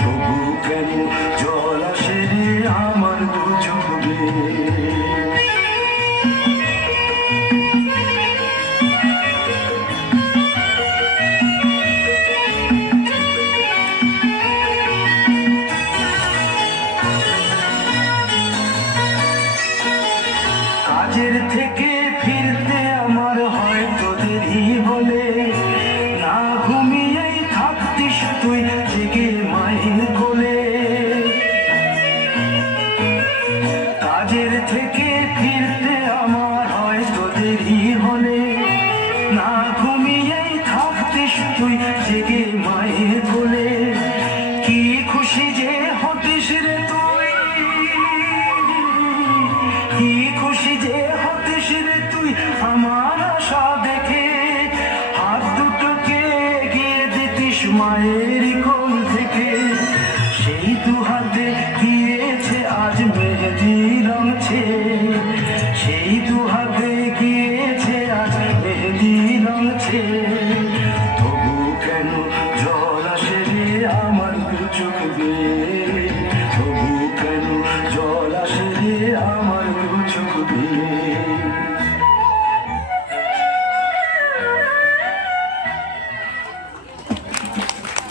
তবু কেন জল আসে রে আমার দু চোখ বেয়ে। কাজের থেকে ফিরতে আমার হয়তো দেরি হলে, না ঘুমিয়েই থাকতিস তুই জেগে মায়ের কোলে। কাজের থেকে ফিরতে আমার হয়তো দেরি হলে, না ঘুমিয়েই থাকতিস তুই জেগে মায়ের কোলে। কি খুশি যে হতিস রে তুই, কি খুশি যে হতিস রে তুই আমার আশা দেখে। হাত দুটোকে এগিয়ে দিতিস মায়ের কোল থেকে, সেই দু হাতে গিয়েছে আজ মেহেদি রঙছে। সেই দু হাতে গিয়েছে আজ মেহেদি রঙছে। তবু কেন জল আসে রে আমার দু চোখ বেয়ে, তবু কেন জল আসে রে আমার দু চোখ বেয়ে।